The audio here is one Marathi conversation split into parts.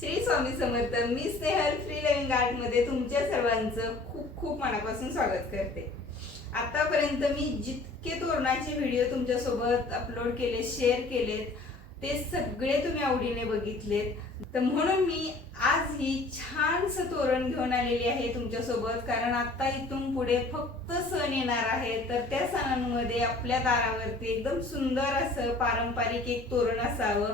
श्री स्वामी समर्थ मी स्नेहल फ्री लिव्हिंग आर्टमध्ये तुमच्या सर्वांचं खूप खूप मनापासून स्वागत करते. आतापर्यंत मी जितके तोरणाचे व्हिडिओ तुमच्यासोबत अपलोड केले शेअर केलेत ते सगळे तुम्ही आवडीने बघितलेत. तर म्हणून मी आज ही छानस तोरण घेऊन आलेली आहे तुमच्यासोबत कारण आता इथून पुढे फक्त सण येणार आहे. तर त्या सणांमध्ये आपल्या दारावरती एकदम सुंदर असं पारंपरिक एक तोरण असावं.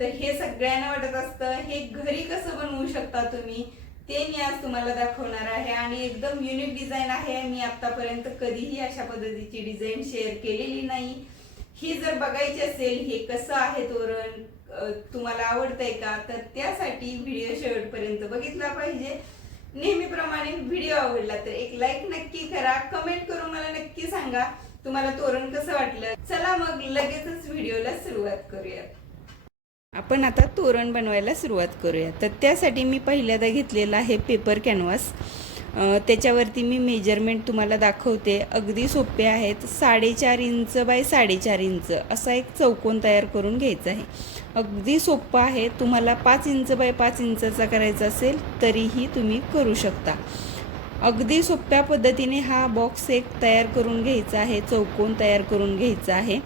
तर हे सगळ्यांना वाटत असतं हे घरी कसं बनवू शकता तुम्ही? ते मी आज तुम्हाला दाखवणार आहे आणि एकदम युनिक डिझाईन आहे. मी आतापर्यंत कधीही अशा पद्धतीची डिझाईन शेअर केलेली नाही. ही जर बघायची असेल हे कसं आहे तोरण तुम्हाला आवडतंय का? तर त्यासाठी व्हिडिओ शेवटपर्यंत बघितला पाहिजे. नेहमीप्रमाणे व्हिडिओ आवडला तर एक लाईक नक्की करा. कमेंट करून मला नक्की सांगा तुम्हाला तोरण कसं वाटलं. चला मग लगेचच व्हिडिओला सुरुवात करूयात. आपण आता तोरण बनवायला सुरुवात करूया. तर त्यासाठी मी पहिल्यांदा घेतलेला आहे पेपर कॅनव्हास त्याच्यावरती मी मेजरमेंट तुम्हाला दाखवते. अगदी सोपे आहेत. साडेचार इंच बाय साडेचार इंच असा एक चौकोन तयार करून घ्यायचा आहे. अगदी सोपं आहे. तुम्हाला पाच इंच बाय पाच इंचाचा करायचा असेल तरीही तुम्ही करू शकता. अगदी सोप्या पद्धतीने हा बॉक्स एक तयार करून घ्यायचा आहे. चौकोन तयार करून घ्यायचा आहे.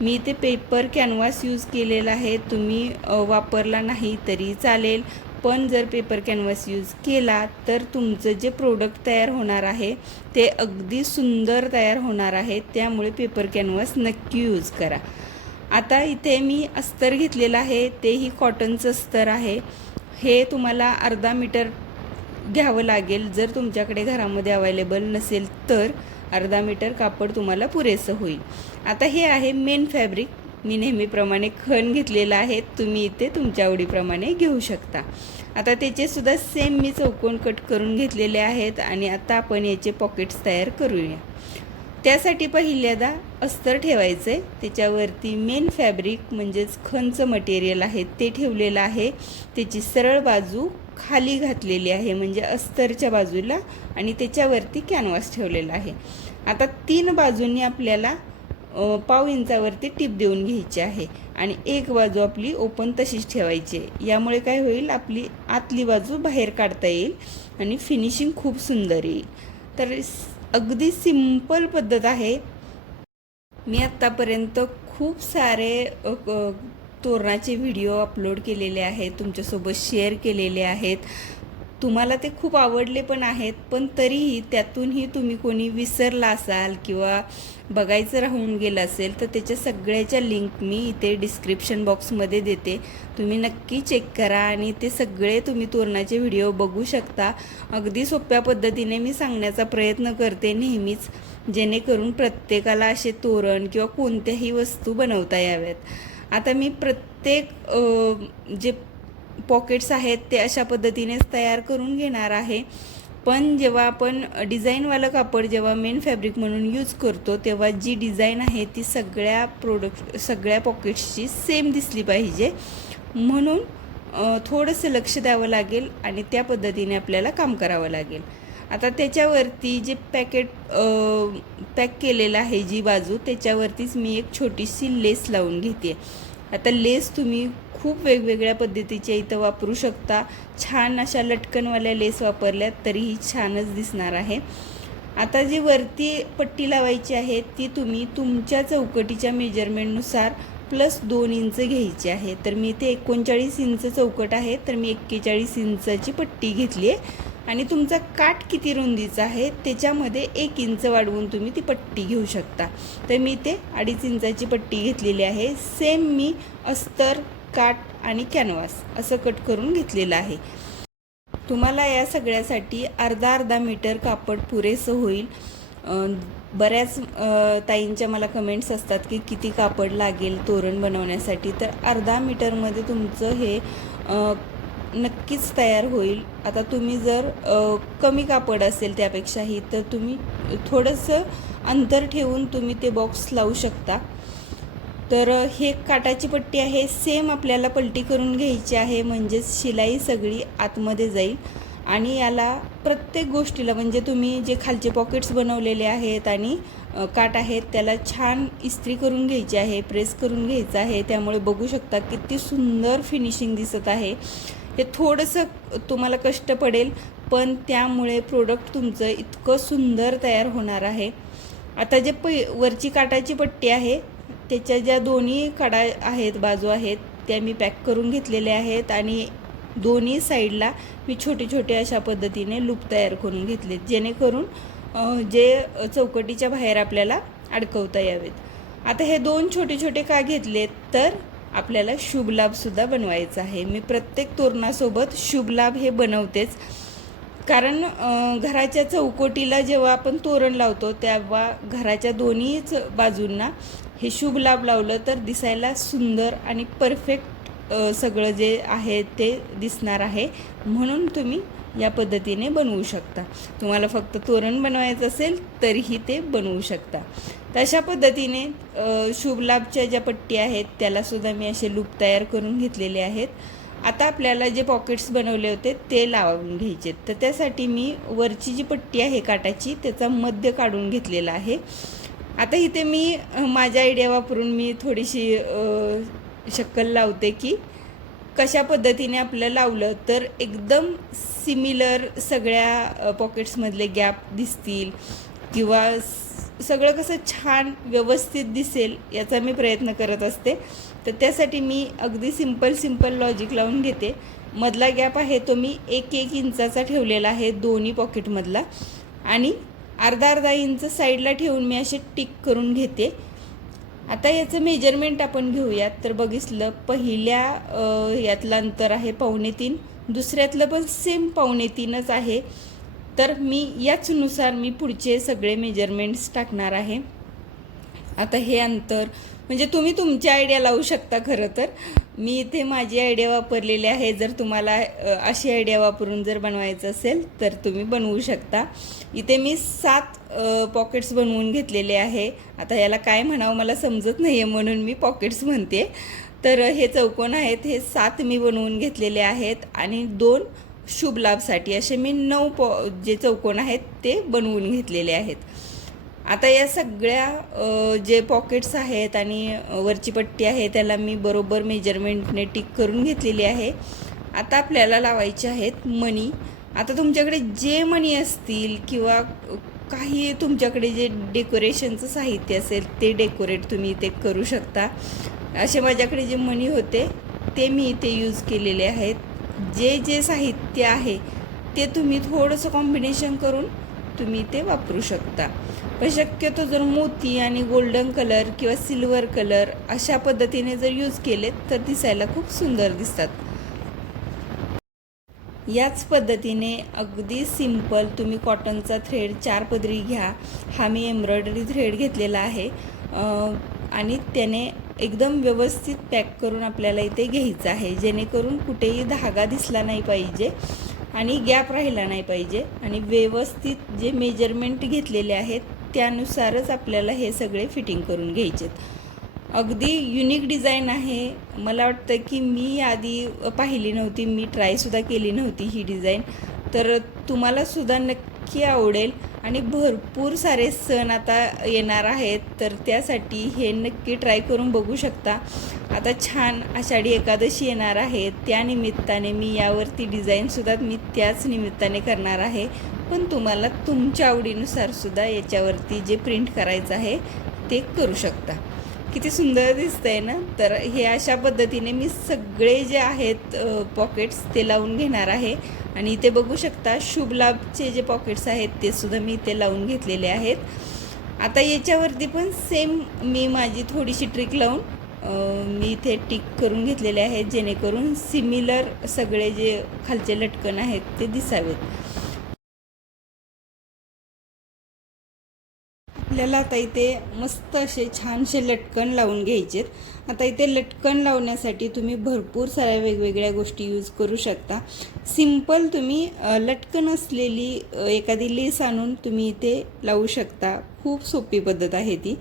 मी ते पेपर कॅनव्हास यूज केलेला आहे. तुम्ही वापरला नाही तरी चालेल. पण जर पेपर कॅनव्हास यूज केला तर तुमचं जे प्रोडक्ट तयार होणार आहे ते अगदी सुंदर तयार होणार आहे. त्यामुळे पेपर कॅनव्हास नक्की यूज करा. आता इथे मी अस्तर घेतलेलं आहे. तेही कॉटनचं अस्तर आहे. हे तुम्हाला अर्धा मीटर घ्यावं लागेल. जर तुमच्याकडे घरामध्ये अवेलेबल नसेल तर. अर्धा मीटर कापड तुम्हाला पुरेसं होईल. आता हे आहे मेन फॅब्रिक. मी नेहमीप्रमाणे खण घेतलेलं आहे. तुम्ही इथे तुमच्या आवडीप्रमाणे घेऊ शकता. आता त्याचे सुद्धा सेम मी चौकोन कट करून घेतलेले आहेत आणि आता आपण याचे पॉकेट्स तयार करूया. त्यासाठी पहिल्यांदा अस्तर ठेवायचं आहे त्याच्यावरती मेन फॅब्रिक म्हणजेच खणचं मटेरियल आहे ते ठेवलेलं आहे. त्याची सरळ बाजू खाली घातलेली आहे म्हणजे अस्तरच्या बाजूला आणि त्याच्यावरती कॅनव्हास ठेवलेला आहे. आता तीन बाजूंनी आपल्याला पाव इंचावरती टीप देऊन घ्यायची आहे आणि एक बाजू आपली ओपन तशीच ठेवायची आहे. यामुळे काय होईल आपली आतली बाजू बाहेर काढता येईल आणि फिनिशिंग खूप सुंदर येईल. तर अगदी सिंपल पद्धत आहे. मी आत्तापर्यंत खूप सारे तोरणाचे व्हिडिओ अपलोड केलेले आहेत तुमच्यासोबत शेअर केलेले आहेत. तुम्हाला ते खूप आवडले पण आहेत पण तरीही त्यातूनही तुम्ही कोणी विसरला असाल किंवा बघायचं राहून गेलं असेल तर त्याच्या सगळ्याच्या लिंक मी इथे डिस्क्रिप्शन बॉक्समध्ये देते. तुम्ही नक्की चेक करा आणि ते सगळे तुम्ही तोरणाचे व्हिडिओ बघू शकता. अगदी सोप्या पद्धतीने मी सांगण्याचा प्रयत्न करते नेहमीच जेणेकरून प्रत्येकाला असे तोरण किंवा कोणत्याही वस्तू बनवता याव्यात. आता मी प्रत्येक जे पॉकेट्स आहेत ते अशा पद्धतीनेच तयार करून घेणार आहे. पण जेव्हा आपण डिझाईनवालं कापड जेव्हा मेन फॅब्रिक म्हणून यूज करतो तेव्हा जी डिझाईन आहे ती सगळ्या प्रोडक्ट सगळ्या पॉकेट्सची सेम दिसली पाहिजे. म्हणून थोडंसं लक्ष द्यावं लागेल आणि त्या पद्धतीने आपल्याला काम करावं लागेल. आता त्याच्यावरती जे पॅकेट पॅक केलेलं आहे जी बाजू त्याच्यावरतीच मी एक छोटीशी लेस लावून घेते. आता लेस तुम्ही खूप वेगवेगळ्या पद्धतीच्या इथं वापरू शकता. छान अशा लटकनवाल्या लेस वापरल्यात तरीही छानच दिसणार आहे. आता जी वरती पट्टी लावायची आहे ती तुम्ही तुमच्या चौकटीच्या मेजरमेंटनुसार प्लस दोन इंच घ्यायची आहे. तर मी इथे एकोणचाळीस इंच चौकट आहे तर मी एक्केचाळीस इंचाची पट्टी घेतली आहे. आणि तुमचा काठ किती रुंदीचा आहे त्याच्यामध्ये एक इंच वाढवून तुम्ही ती पट्टी घेऊ शकता. तर मी ते अडीच इंचाची पट्टी घेतलेली आहे. सेम मी अस्तर काठ आणि कॅनव्हास असं कट करून घेतलेलं आहे. तुम्हाला या सगळ्यासाठी अर्धा अर्धा मीटर कापड पुरेसं होईल. बऱ्याच ताईंच्या मला कमेंट्स असतात की किती कापड लागेल तोरण बनवण्यासाठी. तर अर्धा मीटरमध्ये तुमचं हे नक्कीच तयार होईल. आता तुम्ही जर कमी कापड असेल त्यापेक्षाही तर तुम्ही थोडंसं अंतर ठेवून तुम्ही ते बॉक्स लावू शकता. तर हे काटाची पट्टी आहे. सेम आपल्याला पलटी करून घ्यायची आहे. म्हणजेच शिलाई सगळी आतमध्ये जाईल. आणि याला प्रत्येक गोष्टीला म्हणजे तुम्ही जे खालचे पॉकेट्स बनवलेले आहेत आणि काट आहेत त्याला छान इस्त्री करून घ्यायची आहे प्रेस करून घ्यायचं आहे. त्यामुळे बघू शकता किती सुंदर फिनिशिंग दिसत आहे. हे थोडंसं तुम्हाला कष्ट पडेल पण त्यामुळे प्रोडक्ट तुमचं इतकं सुंदर तयार होणार आहे. आता जे पै वरची काटाची पट्टी आहे त्याच्या ज्या दोन्ही कडा आहेत बाजू आहेत त्या मी पॅक करून घेतलेल्या आहेत आणि दोन्ही साईडला मी छोटे छोटे अशा पद्धतीने लूप तयार करून घेतलेत जेणेकरून जे चौकटीच्या बाहेर आपल्याला अडकवता यावेत. आता हे दोन छोटे छोटे का घेतलेत तर आपल्याला शुभ लाभसुद्धा बनवायचा आहे. मी प्रत्येक तोरणासोबत शुभ लाभ हे बनवतेच. कारण घराच्या चौकोटीला जेव्हा आपण तोरण लावतो तेव्हा घराच्या दोन्हीच बाजूंना हे शुभ लाभ लावलं तर दिसायला सुंदर आणि परफेक्ट सगळं जे आहे ते दिसणार आहे. म्हणून तुम्ही या पद्धतीने बनवू शकता. तुम्हाला फक्त तोरण बनवायचं असेल तरीही ते बनवू शकता. तर अशा पद्धतीने शुभ लाभच्या ज्या पट्टी आहेत त्यालासुद्धा मी असे लूप तयार करून घेतलेले आहेत. आता आपल्याला जे पॉकेट्स बनवले होते ते लावून घ्यायचे. तर त्यासाठी मी वरची जी पट्टी आहे काटाची त्याचा मध्य काढून घेतलेला आहे. आता इथे मी माझ्या आयडिया वापरून मी थोडीशी शक्कल लावते की कशा पद्धतीने आपलं लावलं तर एकदम सिमिलर सगळ्या पॉकेट्समधले गॅप दिसतील किंवा सगळं कसं छान व्यवस्थित दिसेल याचा मी प्रयत्न करत असते. तर त्यासाठी मी अगदी सिंपल सिंपल लॉजिक लावून घेते. मधला गॅप आहे तो मी एक एक इंचाचा ठेवलेला आहे दोन्ही पॉकेटमधला आणि अर्धा अर्धा इंच साईडला ठेवून मी असे टिक करून घेते. आता याचं मेजरमेंट आपण घेऊयात. तर बघितलं पहिल्या यातलं अंतर आहे पावणे तीन. दुसऱ्यातलं पण सेम पावणे तीनच आहे. तर मी याचनुसार मी पुढचे सगळे मेजरमेंट्स टाकणार आहे. आता हे अंतर म्हणजे तुम्ही तुमची आयडिया लावू शकता खरं तर. मी इथे माझी आयडिया वापरलेली आहे. जर तुम्हाला अशी आयडिया वापरून जर बनवायचं असेल तर तुम्ही बनवू शकता. इथे मी सात पॉकेट्स बनवून घेतलेले आहे. आता याला काय म्हणावं मला समजत नाही आहे म्हणून मी पॉकेट्स म्हणते. तर हे चौकोन आहेत. हे सात मी बनवून घेतलेले आहेत. आणि दोन शुभ लाभसाठी असे मी नऊ पॉ जे चौकोन आहेत ते बनवून घेतलेले आहेत. आता या सगळ्या जे पॉकेट्स आहेत आणि वरची पट्टी आहे त्याला मी बरोबर मेजरमेंटने टिक करून घेतलेली आहे. आता आपल्याला लावायचे आहेत मणी आता तुमच्याकडे जे मणी असतील किंवा काही तुमच्याकडे जे डेकोरेशनचं साहित्य असेल ते डेकोरेट तुम्ही इथे करू शकता. असे माझ्याकडे जे मणी होते ते मी इथे यूज केलेले आहेत. जे जे साहित्य आहे ते तुम्ही थोडंसं कॉम्बिनेशन करून तुम्ही ते वापरू शकता. पण शक्यतो जर मोती आणि गोल्डन कलर किंवा सिल्वर कलर अशा पद्धतीने जर यूज केलेत तर दिसायला खूप सुंदर दिसतात. याच पद्धतीने अगदी सिंपल तुम्ही कॉटनचा थ्रेड चार पदरी घ्या. हा मी एम्ब्रॉयडरी थ्रेड घेतलेला आहे. आणि त्याने एकदम व्यवस्थित पॅक करून आपल्याला इथे घ्यायचं आहे. जेणेकरून कुठेही धागा दिसला नाही पाहिजे आणि गॅप राहिला नाही पाहिजे. आणि व्यवस्थित जे मेजरमेंट घेतलेले आहेत त्यानुसारच आपल्याला हे सगळे फिटिंग करून घ्यायचेत. अगदी युनिक डिझाईन आहे. मला वाटतं की मी आधी पाहिली नव्हती मी ट्रायसुद्धा केली नव्हती ही डिझाईन तर तुम्हालासुद्धा नक्की आवडेल आणि भरपूर सारे सण आता येणार आहेत तर त्यासाठी हे नक्की ट्राय करून बघू शकता. आता छान आषाढी एकादशी येणार आहे. त्या निमित्ताने मी यावरती डिझाईनसुद्धा मी त्याच निमित्ताने करणार आहे. पण तुम्हाला तुमच्या आवडीनुसार सुद्धा याच्यावरती जे प्रिंट करायचं आहे ते करू शकता. किती सुंदर दिसतंय ना? तर हे अशा पद्धतीने मी सगळे जे आहेत पॉकेट्स ते लावून घेणार आहे. आणि इथे बघू शकता शुभ लाभचे जे पॉकेट्स आहेत ते सुद्धा मी इथे लावून घेतलेले आहेत. आता याच्यावरती पण सेम मी माझी थोडीशी ट्रिक लावून मी इथे टिक करून घेतलेले आहेत जेणेकरून सिमिलर सगळे जे खालचे लटकन आहेत ते दिसावेत. आपल्याला आता इथे मस्त असे छानसे लटकन लावून घ्यायचेत. आता इथे लटकन लावण्यासाठी तुम्ही भरपूर साऱ्या वेगवेगळ्या गोष्टी यूज करू शकता. सिंपल तुम्ही लटकन असलेली एखादी लेस आणून तुम्ही इथे लावू शकता. खूप सोपी पद्धत आहे ती.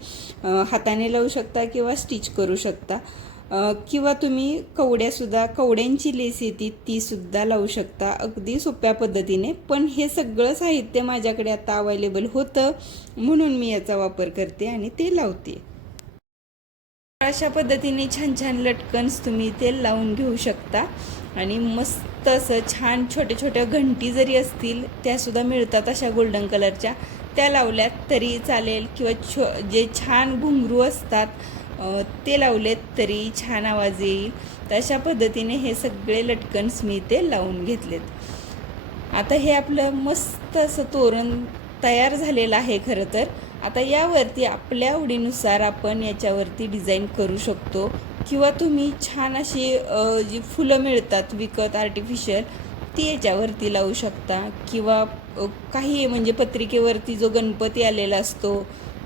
हाताने लावू शकता किंवा स्टिच करू शकता. किंवा तुम्ही कवड्यासुद्धा कवड्यांची लेस येते तीसुद्धा लावू शकता. अगदी सोप्या पद्धतीने. पण हे सगळं साहित्य माझ्याकडे आता अवेलेबल होतं म्हणून मी याचा वापर करते आणि ते लावते. अशा पद्धतीने छान छान लटकन्स तुम्ही ते लावून घेऊ शकता. आणि मस्त असं छान छोट्या छोट्या घंटी जरी असतील त्यासुद्धा मिळतात अशा गोल्डन कलरच्या त्या लावल्यात तरी चालेल किंवा छो जे छान घुंगरू असतात ते लावलेत तरी छान आवाज येईल. तर अशा पद्धतीने हे सगळे लटकन्स मी ते लावून घेतलेत. आता हे आपलं मस्त असं तोरण तयार झालेलं आहे खरं तर. आता यावरती आपल्या आवडीनुसार आपण याच्यावरती डिझाईन करू शकतो. किंवा तुम्ही छान अशी जी फुलं मिळतात विकत आर्टिफिशियल ती याच्यावरती लावू शकता. किंवा काही म्हणजे पत्रिकेवरती जो गणपती आलेला असतो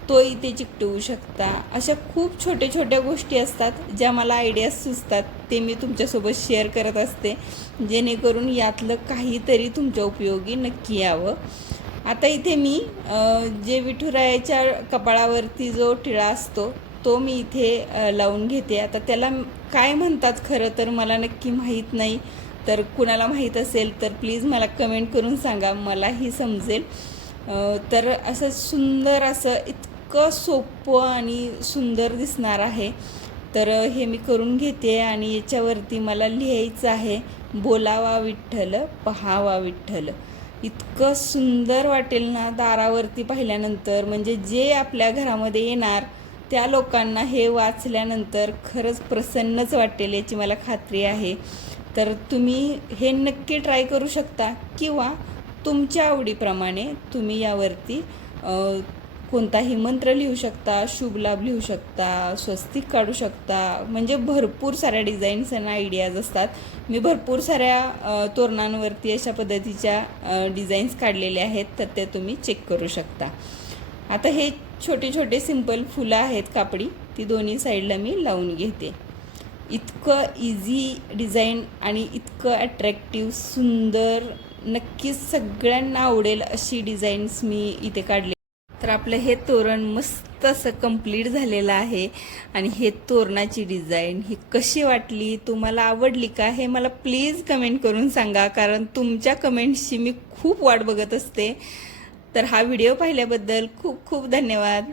तो इथे चिकटवू शकता. अशा खूप छोट्या छोट्या गोष्टी असतात ज्या मला आयडियाज सुचतात. ते मी तुमच्यासोबत शेअर करत असते. जेणेकरून यातलं काहीतरी तुमच्या उपयोगी नक्की यावं. आता इथे मी जे विठुरायाच्या कपाळावरती जो टिळा असतो तो मी इथे लावून घेते. आता त्याला काय म्हणतात खरं तर मला नक्की माहीत नाही. तर कुणाला माहीत असेल तर प्लीज मला कमेंट करून सांगा. मलाही समजेल. तर असं सुंदर असं इतकं सोपं आणि सुंदर दिसणार आहे. तर हे मी करून घेते आणि याच्यावरती मला लिहायचं आहे बोलावा विठ्ठल पहावा विठ्ठल. इतकं सुंदर वाटेल ना दारावरती पाहिल्यानंतर म्हणजे जे आपल्या घरामध्ये येणार त्या लोकांना हे वाचल्यानंतर खरंच प्रसन्नच वाटेल याची मला खात्री आहे. तर तुम्ही हे नक्की ट्राय करू शकता किंवा तुमच्या आवडीप्रमाणे तुम्ही यावरती कोणताही मंत्र लिहू शकता शुभ लाभ लिहू शकता स्वस्तिक काढू शकता म्हणजे भरपूर साऱ्या डिझाईन्स आणि आयडियाज असतात. मी भरपूर साऱ्या तोरणांवरती अशा पद्धतीच्या डिझाईन्स काढलेल्या आहेत तर ते तुम्ही चेक करू शकता. आता हे छोटे छोटे सिंपल फुलं आहेत कापडी ती दोन्ही साईडला मी लावून घेते. इतकं इझी डिझाईन आणि इतकं अट्रॅक्टिव्ह सुंदर नक्कीच सगळ्यांना आवडेल अशी डिझाईन्स मी इथे काढले तर आपलं हे तोरण मस्त असं कंप्लीट झालेलं आहे. आणि हे तोरणाची डिझाईन ही कशी वाटली तुम्हाला आवडली का हे मला प्लीज कमेंट करून सांगा. कारण तुमच्या कमेंट्सची मी खूप वाट बघत असते. तर हा व्हिडिओ पाहिल्याबद्दल खूप खूप धन्यवाद.